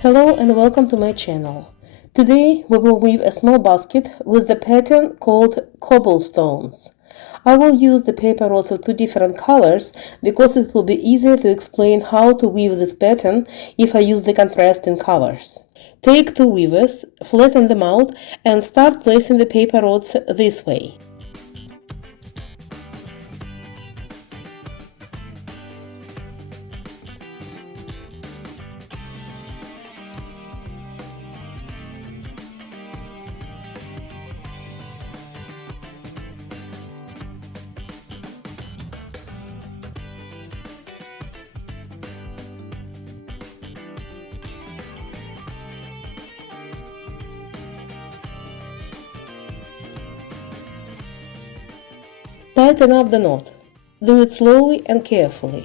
Hello and welcome to my channel. Today we will weave a small basket with the pattern called Cobblestones. I will use the paper rods of two different colors because it will be easier to explain how to weave this pattern if I use the contrasting colors. Take two weavers, flatten them out and start placing the paper rods this way. Tighten up the knot. Do it slowly and carefully.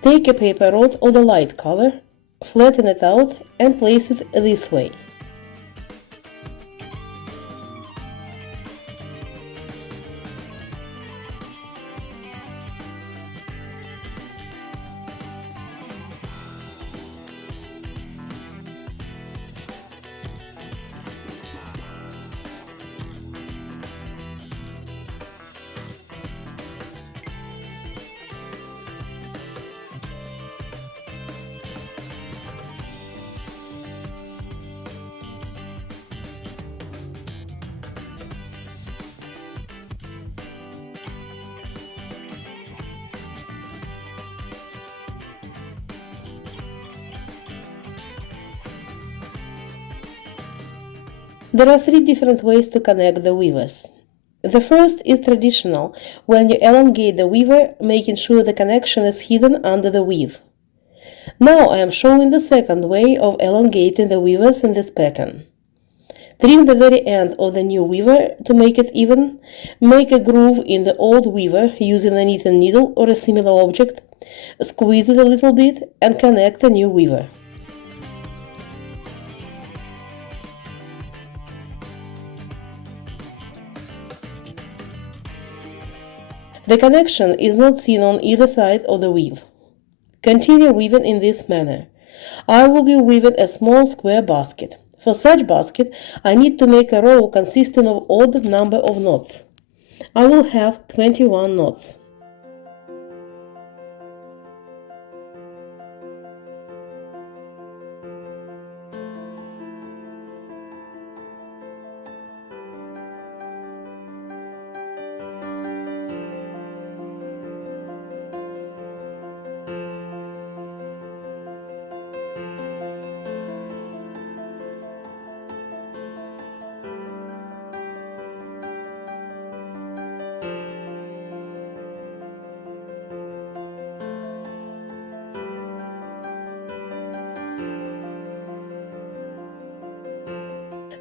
Take a paper rod of the light color, flatten it out and place it this way. There are three different ways to connect the weavers. The first is traditional, when you elongate the weaver, making sure the connection is hidden under the weave. Now I am showing the second way of elongating the weavers in this pattern. Trim the very end of the new weaver to make it even. Make a groove in the old weaver using a knitting needle or a similar object. Squeeze it a little bit and connect the new weaver. The connection is not seen on either side of the weave. Continue weaving in this manner. I will be weaving a small square basket. For such basket, I need to make a row consisting of odd number of knots. I will have 21 knots.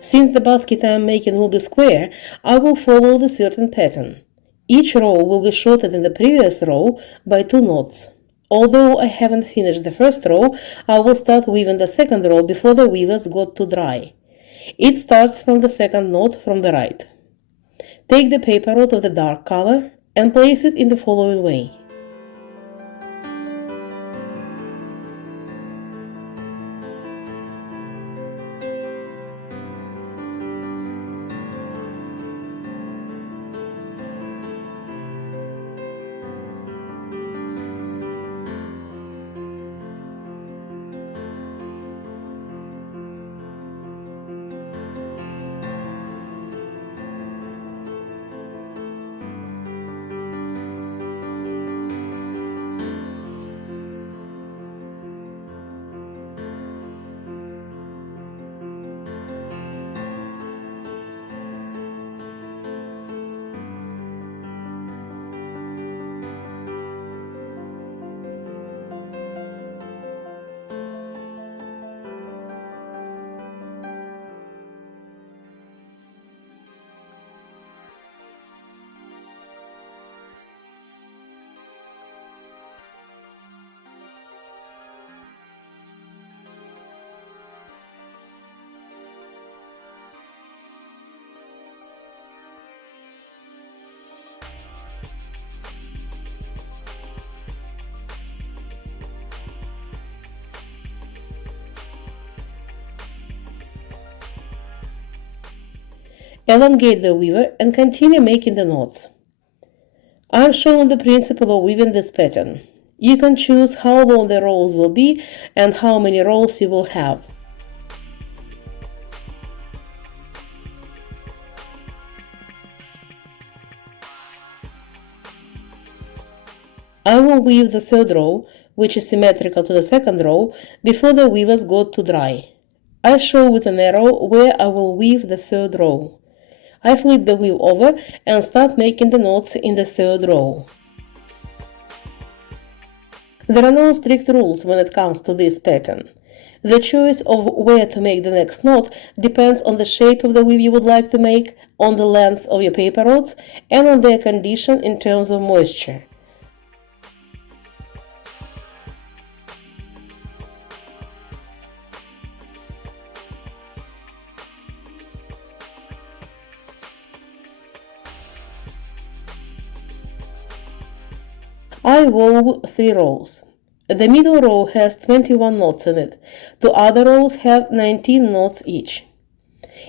Since the basket I am making will be square, I will follow the certain pattern. Each row will be shorter than the previous row by 2 knots. Although I haven't finished the first row, I will start weaving the second row before the weavers got too dry. It starts from the second knot from the right. Take the paper rod of the dark color and place it in the following way. Elongate the weaver and continue making the knots. I'm showing the principle of weaving this pattern. You can choose how long the rows will be and how many rows you will have. I will weave the third row, which is symmetrical to the second row, before the weavers got to dry. I show with an arrow where I will weave the third row. I flip the weave over and start making the knots in the third row. There are no strict rules when it comes to this pattern. The choice of where to make the next knot depends on the shape of the weave you would like to make, on the length of your paper rods, and on their condition in terms of moisture. I wove 3 rows. The middle row has 21 knots in it. The other rows have 19 knots each.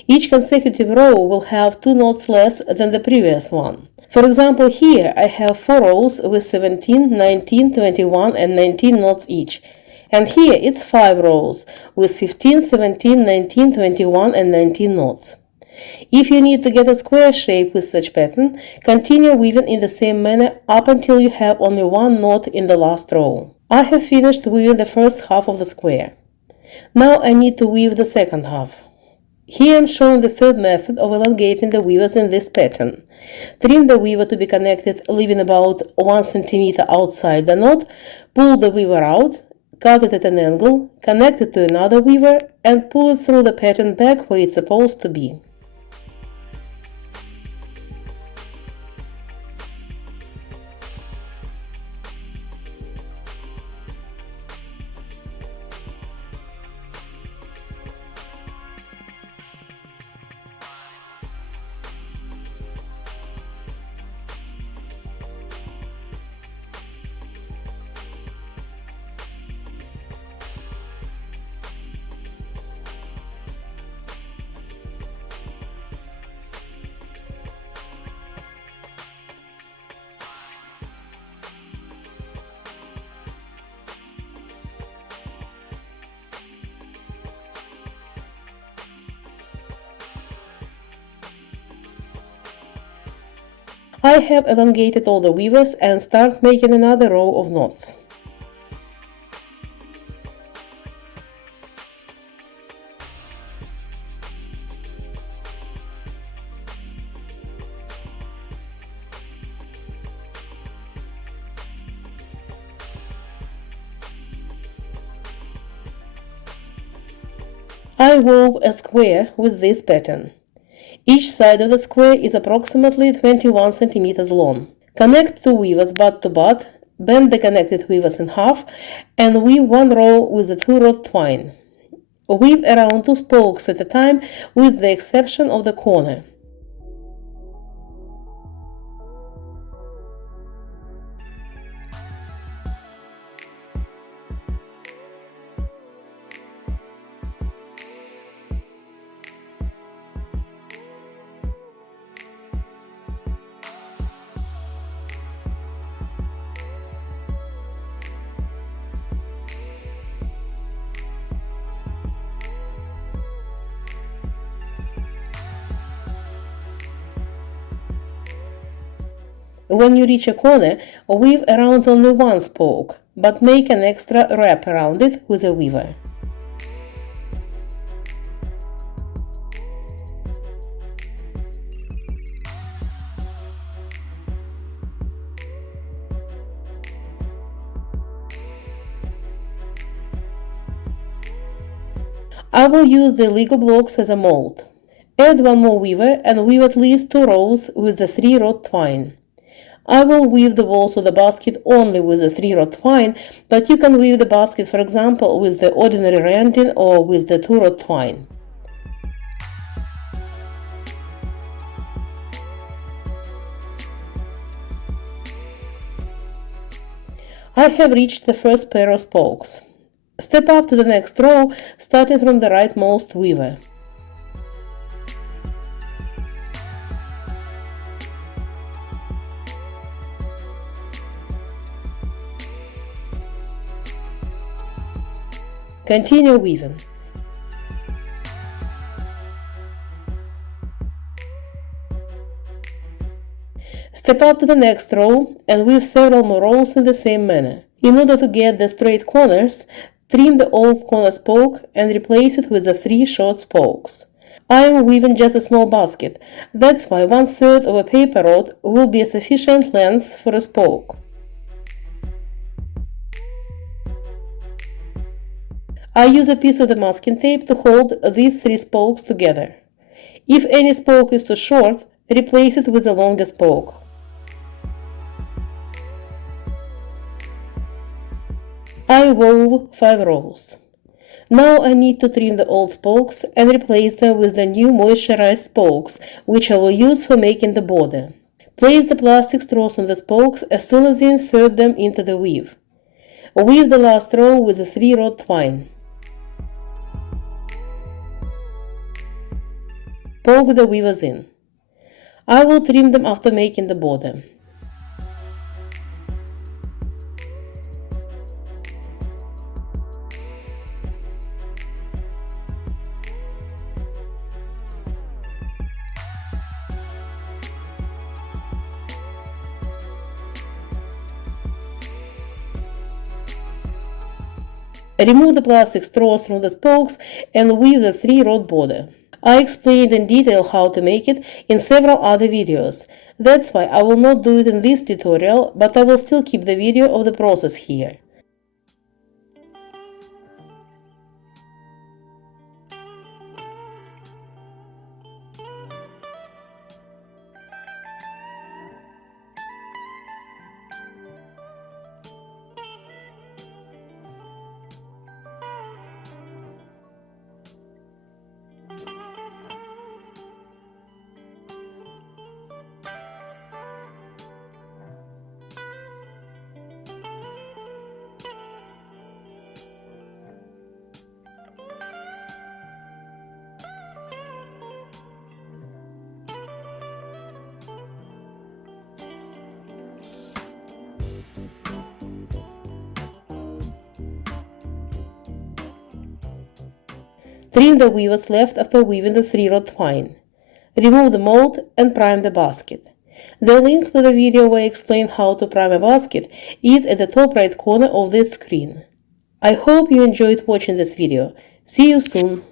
Each consecutive row will have 2 knots less than the previous one. For example, here I have 4 rows with 17, 19, 21 and 19 knots each. And here it's 5 rows with 15, 17, 19, 21 and 19 knots. If you need to get a square shape with such pattern, continue weaving in the same manner up until you have only 1 knot in the last row. I have finished weaving the first half of the square. Now I need to weave the second half. Here I am showing the third method of elongating the weavers in this pattern. Trim the weaver to be connected, leaving about 1 cm outside the knot, pull the weaver out, cut it at an angle, connect it to another weaver, and pull it through the pattern back where it's supposed to be. I have elongated all the weavers and start making another row of knots. I wove a square with this pattern. Each side of the square is approximately 21 cm long. Connect 2 weavers butt to butt, bend the connected weavers in half, and weave 1 row with the 2-rod twine. Weave around 2 spokes at a time with the exception of the corner. When you reach a corner, weave around only 1 spoke, but make an extra wrap around it with a weaver. I will use the Lego blocks as a mold. Add 1 more weaver and weave at least 2 rows with the 3-rod twine. I will weave the walls of the basket only with the 3-rod twine, but you can weave the basket, for example, with the ordinary rending or with the 2-rod twine. I have reached the first pair of spokes. Step up to the next row, starting from the rightmost weaver. Continue weaving. Step up to the next row and weave several more rows in the same manner. In order to get the straight corners, trim the old corner spoke and replace it with the 3 short spokes. I am weaving just a small basket, that's why 1/3 of a paper rod will be a sufficient length for a spoke. I use a piece of the masking tape to hold these 3 spokes together. If any spoke is too short, replace it with the longer spoke. I wove 5 rows. Now I need to trim the old spokes and replace them with the new moisturized spokes, which I will use for making the border. Place the plastic straws on the spokes as soon as you insert them into the weave. Weave the last row with a 3-rod twine. Poke the weavers in. I will trim them after making the border. Remove the plastic straws from the spokes and weave the 3-rod border. I explained in detail how to make it in several other videos. That's why I will not do it in this tutorial, but I will still keep the video of the process here. Trim the weavers left after weaving the 3-rod twine. Remove the mold and prime the basket. The link to the video where I explain how to prime a basket is at the top right corner of this screen. I hope you enjoyed watching this video. See you soon!